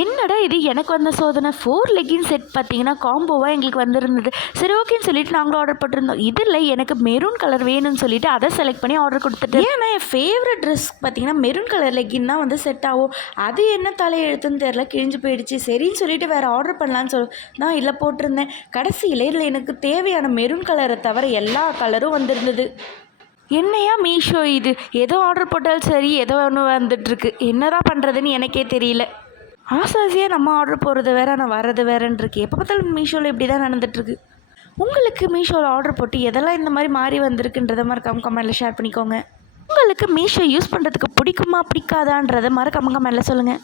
என்னடா இது எனக்கு வந்த சோதனை 4 லெகின் செட் பார்த்தீங்கன்னா காம்போவாக எங்களுக்கு வந்திருந்தது. சரி ஓகேன்னு சொல்லிட்டு நாங்களும் ஆர்டர் போட்டிருந்தோம். இதில் எனக்கு மெரூன் கலர் வேணும்னு சொல்லிட்டு அதை செலக்ட் பண்ணி ஆர்டர் கொடுத்துட்டு, ஏன்னா என் ஃபேவரட் ட்ரெஸ் பார்த்தீங்கன்னா மெரூன் கலர் லெகின் தான் வந்து செட் ஆகும். அது என்ன தலையெழுத்துன்னு தெரில, கிழிஞ்சு போயிடுச்சு. சரின்னு சொல்லிட்டு வேறு ஆர்டர் பண்ணலான்னு நான் இதில் போட்டிருந்தேன். கடைசியில் இதில் எனக்கு தேவையான மெரூன் கலரை தவிர எல்லா கலரும் வந்திருந்தது. என்னையா மீஷோ இது, ஏதோ ஆர்டர் போட்டாலும் சரி ஏதோ ஒன்று வந்துட்டுருக்கு. என்னதான் பண்ணுறதுன்னு எனக்கே தெரியல. ஆசாசியாக நம்ம ஆர்டர் போடுறது வேறு, ஆனால் வர்றது வேறுன்னு இருக்குது. எப்போ பார்த்தாலும் மீஷோவில் இப்படி தான் நடந்துகிட்ருக்கு. உங்களுக்கு மீஷோவில் ஆர்டர் போட்டு எதெல்லாம் இந்த மாதிரி மாறி வந்திருக்குன்றதை மறக்காம கமெண்ட்டில் ஷேர் பண்ணிக்கோங்க. உங்களுக்கு மீஷோ யூஸ் பண்ணுறதுக்கு பிடிக்குமா பிடிக்காதான்றதை மறக்காம கமெண்ட்டில் சொல்லுங்கள்.